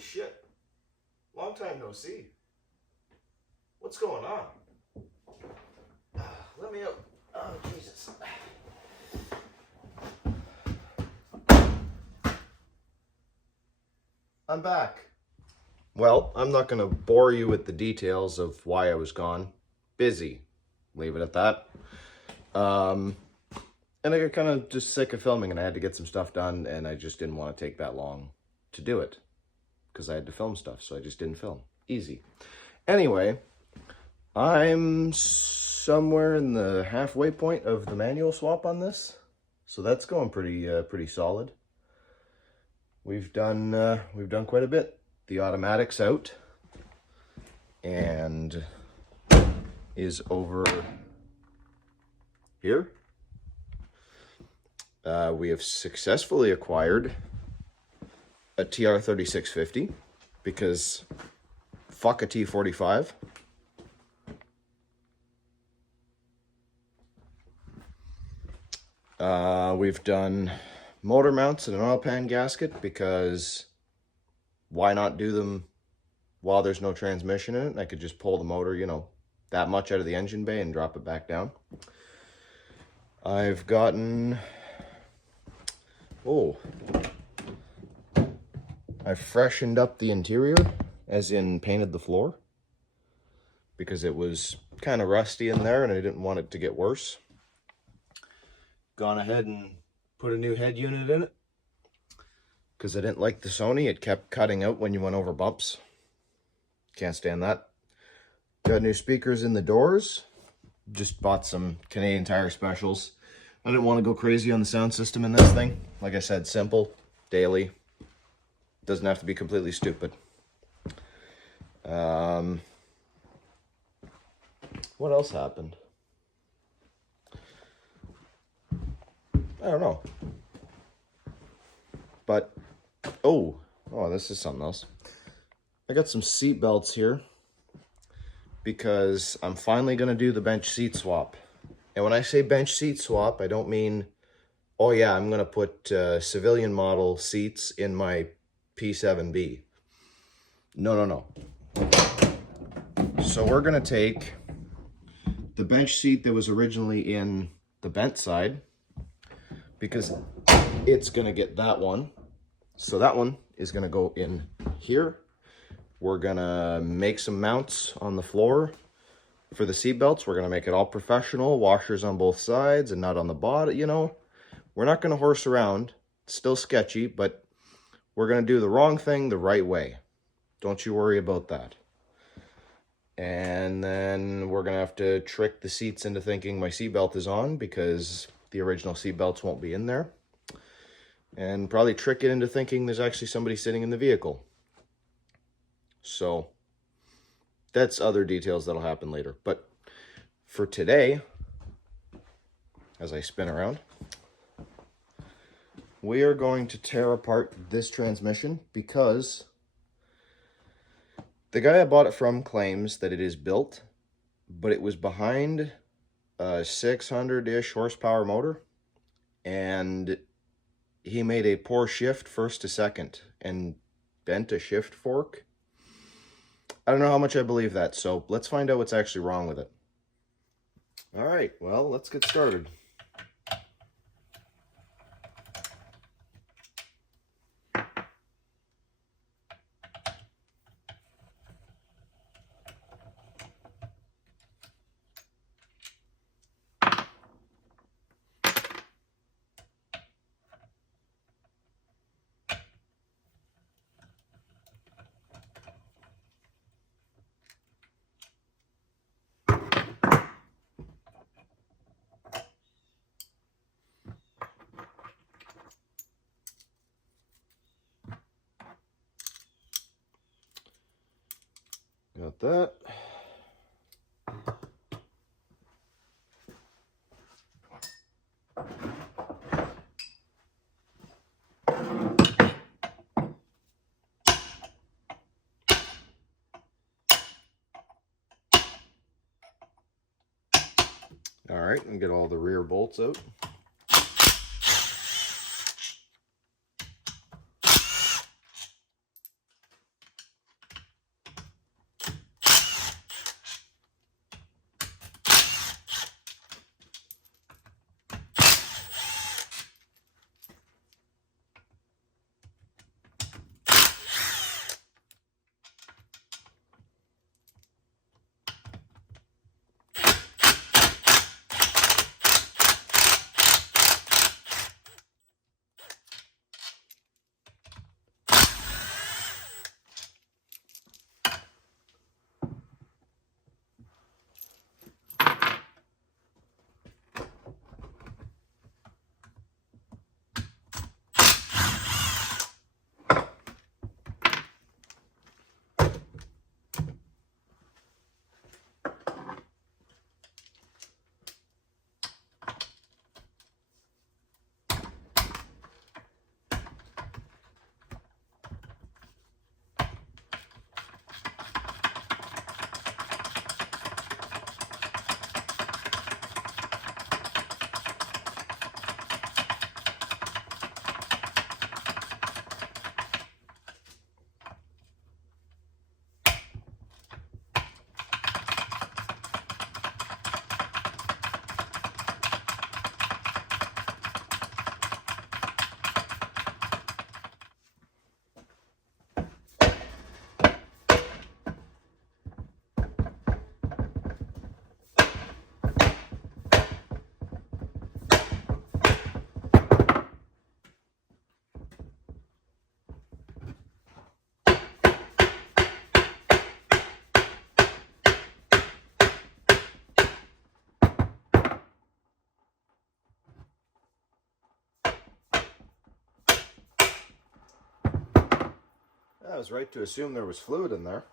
shit. Long time no see. What's going on? Let me out. Oh, Jesus. I'm back. Well, I'm not going to bore you with the details of why I was gone. Busy. Leave it at that. And I got kind of just sick of filming, and I had to get some stuff done, and I just didn't want to take that long to do it because I had to film stuff, so I just didn't film. Easy. Anyway, I'm somewhere in the halfway point of the manual swap on this, so that's going pretty solid. We've done quite a bit. The automatic's out and is over here. We have successfully acquired a tr3650 because fuck a T45. We've done motor mounts and an oil pan gasket because why not do them while there's no transmission in it? I could just pull the motor, you know, that much out of the engine bay and drop it back down. I've gotten, I freshened up the interior, as in painted the floor, because it was kind of rusty in there and I didn't want it to get worse. Gone ahead and put a new head unit in it because I didn't like the Sony. It kept cutting out when you went over bumps. Can't stand that. Got new speakers in the doors. Just bought some Canadian Tire specials. I didn't want to go crazy on the sound system in this thing. Like I said, simple, daily. Doesn't have to be completely stupid. What else happened? I don't know. But, oh, this is something else. I got some seat belts here because I'm finally going to do the bench seat swap. And when I say bench seat swap, I don't mean, oh yeah, I'm going to put civilian model seats in my P7B. No. So we're going to take the bench seat that was originally in the bent side, because it's going to get that one. So that one is going to go in here. We're going to make some mounts on the floor for the seat belts. We're going to make it all professional, washers on both sides and not on the bottom, you know. We're not going to horse around. It's still sketchy, but we're going to do the wrong thing the right way. Don't you worry about that. And then we're going to have to trick the seats into thinking my seat belt is on because the original seat belts won't be in there. And probably trick it into thinking there's actually somebody sitting in the vehicle. So that's other details that'll happen later. But for today, as I spin around, we are going to tear apart this transmission because the guy I bought it from claims that it is built, but it was behind a 600-ish horsepower motor, and he made a poor shift first to second and bent a shift fork. I don't know how much I believe that, so let's find out what's actually wrong with it. All right, well, let's get started. Got that. All right, and get all the rear bolts out. was right to assume there was fluid in there.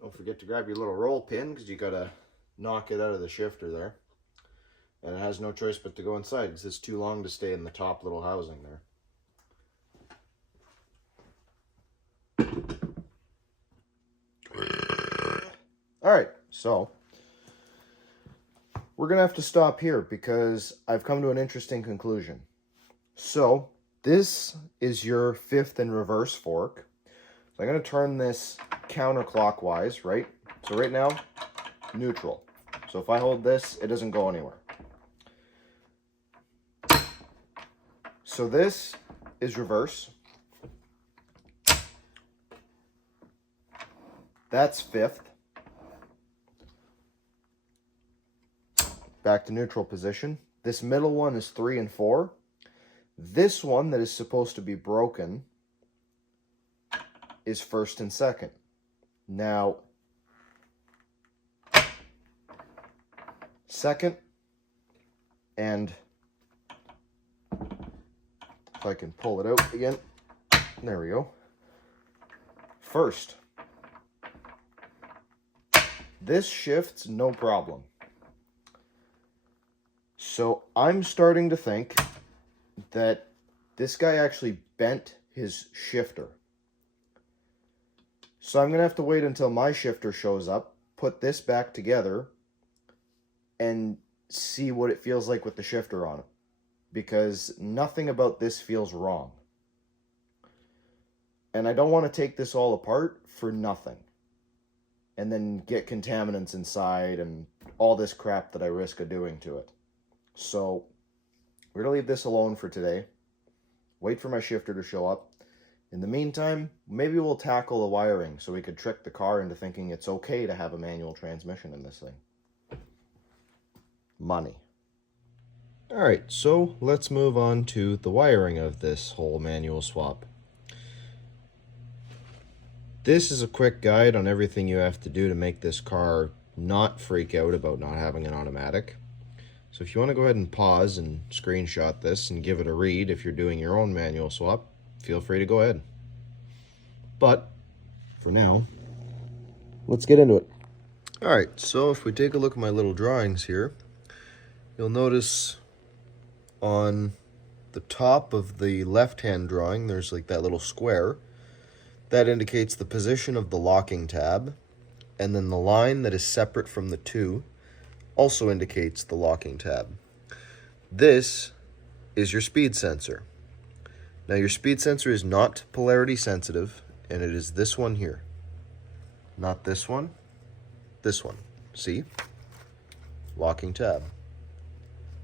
Don't forget to grab your little roll pin, because you gotta knock it out of the shifter there. And it has no choice but to go inside, because it's too long to stay in the top little housing there. Alright, so we're gonna have to stop here because I've come to an interesting conclusion. So this is your 5th and reverse fork. So I'm going to turn this counterclockwise, right? So right now, neutral. So if I hold this, it doesn't go anywhere. So this is reverse. That's 5th. Back to neutral position. This middle one is 3 and 4. This one that is supposed to be broken is 1st and 2nd. Now, 2nd, and if I can pull it out again, there we go. 1st. This shifts no problem. So I'm starting to think that this guy actually bent his shifter. So I'm going to have to wait until my shifter shows up, put this back together, and see what it feels like with the shifter on it. Because nothing about this feels wrong. And I don't want to take this all apart for nothing. And then get contaminants inside and all this crap that I risk of doing to it. So we're going to leave this alone for today. Wait for my shifter to show up. In the meantime, maybe we'll tackle the wiring so we could trick the car into thinking it's okay to have a manual transmission in this thing. Money. Alright, so let's move on to the wiring of this whole manual swap. This is a quick guide on everything you have to do to make this car not freak out about not having an automatic. So if you want to go ahead and pause and screenshot this and give it a read if you're doing your own manual swap, feel free to go ahead. But for now, let's get into it. Alright, so if we take a look at my little drawings here, you'll notice on the top of the left-hand drawing, there's like that little square. That indicates the position of the locking tab, and then the line that is separate from the two also indicates the locking tab. This is your speed sensor. Now your speed sensor is not polarity sensitive, and it is this one here. Not this one, this one. See? Locking tab.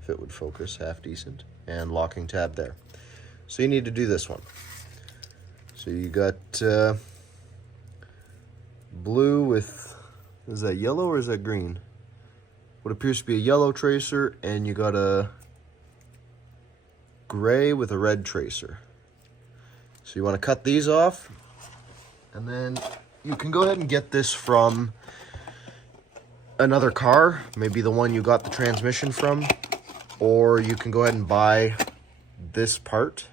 If it would focus half decent. And locking tab there. So you need to do this one. So you got blue with, is that yellow or is that green? What appears to be a yellow tracer, and you got a gray with a red tracer. So you want to cut these off, and then you can go ahead and get this from another car, maybe the one you got the transmission from, or you can go ahead and buy this part,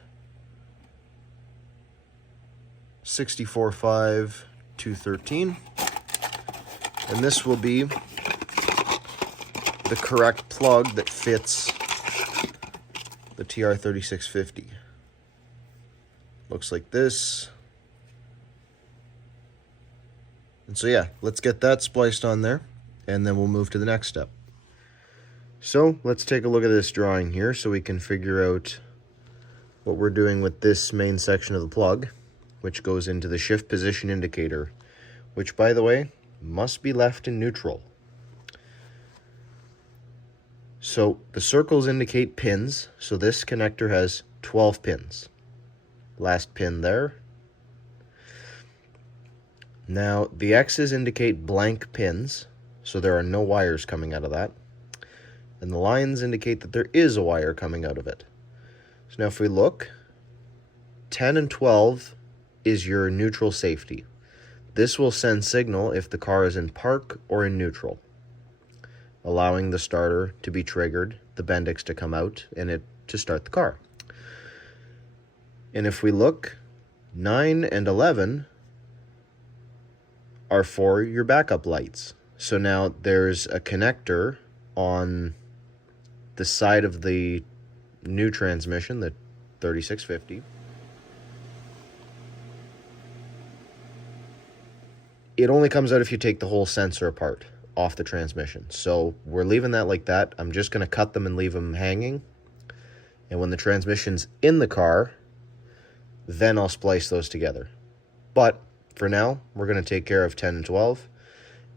64.5 213, and this will be the correct plug that fits the tr3650. Looks like this. And so yeah, let's get that spliced on there, and then we'll move to the next step. So let's take a look at this drawing here so we can figure out what we're doing with this main section of the plug, which goes into the shift position indicator, which, by the way, must be left in neutral. So the circles indicate pins, so this connector has 12 pins. Last pin there Now, the X's indicate blank pins, so there are no wires coming out of that. And the lines indicate that there is a wire coming out of it. So now if we look, 10 and 12 is your neutral safety. This will send signal if the car is in park or in neutral, allowing the starter to be triggered, the Bendix to come out, and it to start the car. And if we look, 9 and 11 are for your backup lights. So now there's a connector on the side of the new transmission, the 3650. It only comes out if you take the whole sensor apart off the transmission. So we're leaving that like that. I'm just going to cut them and leave them hanging. And when the transmission's in the car, then I'll splice those together. But for now, we're going to take care of 10 and 12.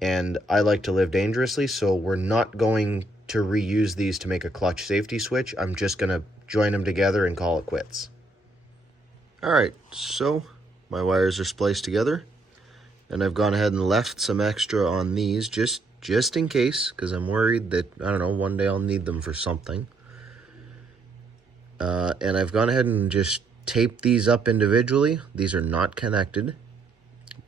And I like to live dangerously, so we're not going to reuse these to make a clutch safety switch. I'm just going to join them together and call it quits. Alright, so my wires are spliced together. And I've gone ahead and left some extra on these just in case, because I'm worried that, I don't know, one day I'll need them for something. And I've gone ahead and just taped these up individually. These are not connected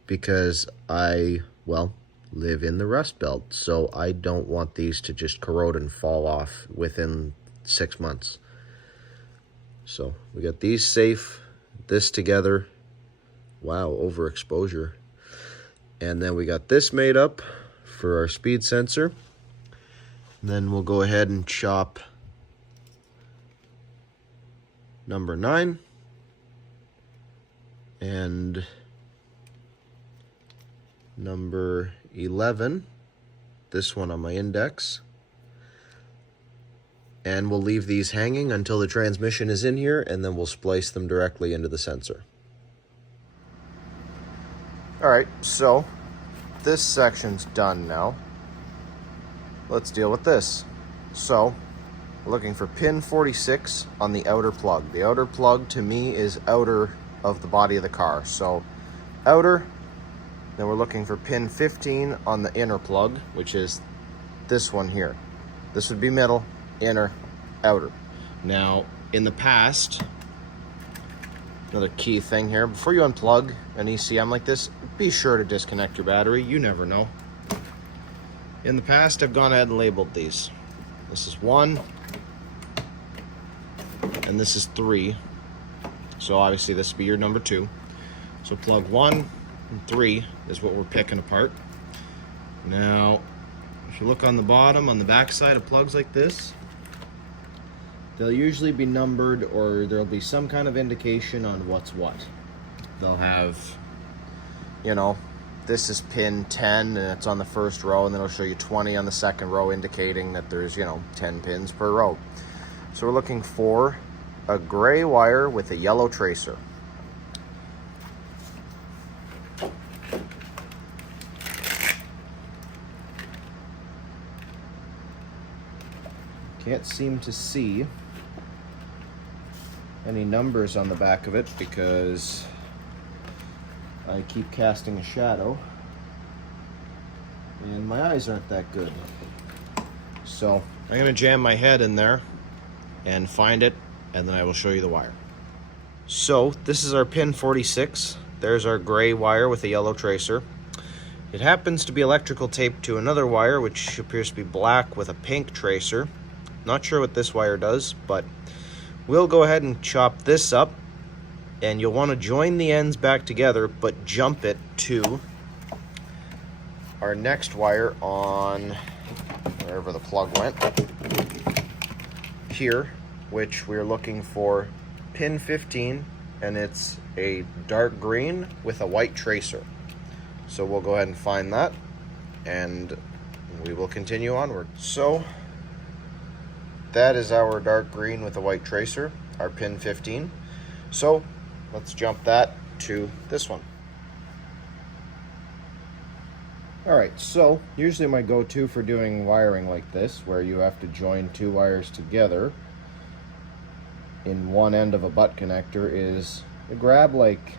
because I, well, live in the Rust Belt, so I don't want these to just corrode and fall off within 6 months. So we got these safe, this together. Wow, overexposure. And then we got this made up for our speed sensor. And then we'll go ahead and chop number 9 and number 11, this one on my index. And we'll leave these hanging until the transmission is in here, and then we'll splice them directly into the sensor. Alright, so this section's done now. Let's deal with this. So, we're looking for pin 46 on the outer plug. The outer plug to me is outer of the body of the car. So, outer, then we're looking for pin 15 on the inner plug, which is this one here. This would be middle, inner, outer. Now, in the past, another key thing here, before you unplug an ECM like this, be sure to disconnect your battery. You never know. In the past, I've gone ahead and labeled these. This is 1, and this is 3. So obviously this would be your number 2. So plug 1 and 3 is what we're picking apart. Now, if you look on the bottom, on the back side of plugs like this, they'll usually be numbered, or there'll be some kind of indication on what's what. They'll have, you know, this is pin 10 and it's on the first row, and then it'll show you 20 on the second row, indicating that there's, you know, 10 pins per row. So we're looking for a gray wire with a yellow tracer. Can't seem to see any numbers on the back of it because I keep casting a shadow and my eyes aren't that good. So I'm gonna jam my head in there and find it, and then I will show you the wire. So this is our pin 46. There's our gray wire with a yellow tracer. It happens to be electrical taped to another wire which appears to be black with a pink tracer. Not sure what this wire does, but we'll go ahead and chop this up, and you'll want to join the ends back together, but jump it to our next wire on wherever the plug went here, which we're looking for pin 15, and it's a dark green with a white tracer. So we'll go ahead and find that, and we will continue onward. So that is our dark green with a white tracer, our pin 15. So let's jump that to this one. Alright, so usually my go-to for doing wiring like this, where you have to join 2 wires together in one end of a butt connector, is to grab like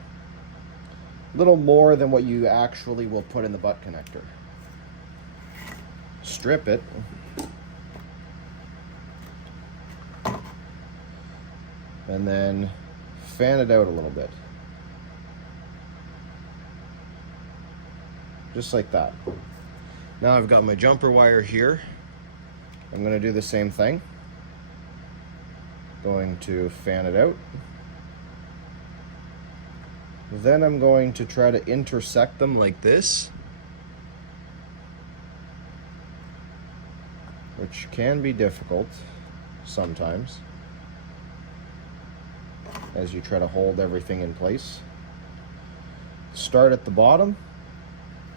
A little more than what you actually will put in the butt connector. Strip it. And then fan it out a little bit. Just like that. Now I've got my jumper wire here. I'm going to do the same thing. Going to fan it out. Then I'm going to try to intersect them like this, which can be difficult sometimes as you try to hold everything in place. Start at the bottom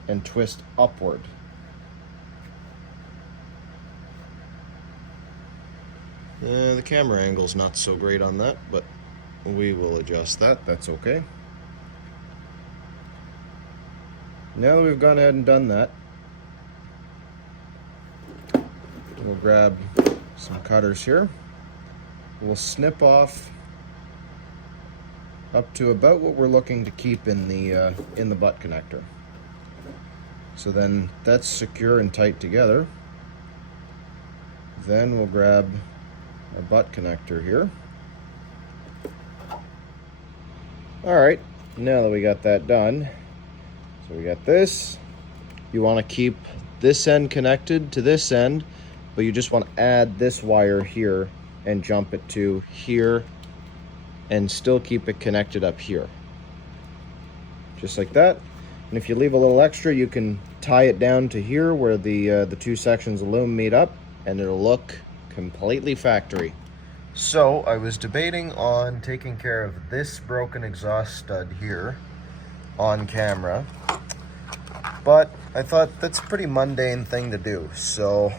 and twist upward. The camera angle's not so great on that, but we will adjust that. That's okay. Now that we've gone ahead and done that, we'll grab some cutters here. We'll snip off up to about what we're looking to keep in the butt connector. So then that's secure and tight together. Then we'll grab our butt connector here. All right, now that we got that done, so we got this. You want to keep this end connected to this end, but you just want to add this wire here and jump it to here and still keep it connected up here. Just like that. And if you leave a little extra, you can tie it down to here where the two sections of loom meet up, and it'll look completely factory. So I was debating on taking care of this broken exhaust stud here on camera, but I thought that's a pretty mundane thing to do, so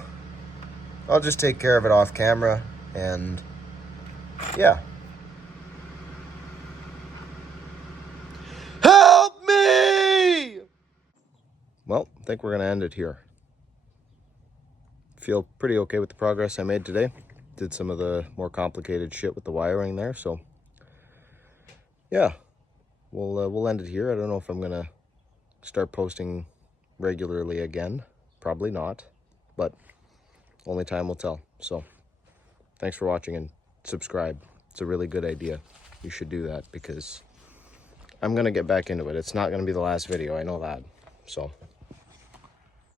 I'll just take care of it off camera. And yeah, help me! Well, I think we're gonna end it here. Feel pretty okay with the progress I made today. Did some of the more complicated shit with the wiring there, so yeah, we'll end it here. I don't know if I'm gonna start posting regularly again. Probably not, but only time will tell. So thanks for watching, and subscribe. It's a really good idea. You should do that because I'm gonna get back into it. It's not gonna be the last video, I know that. So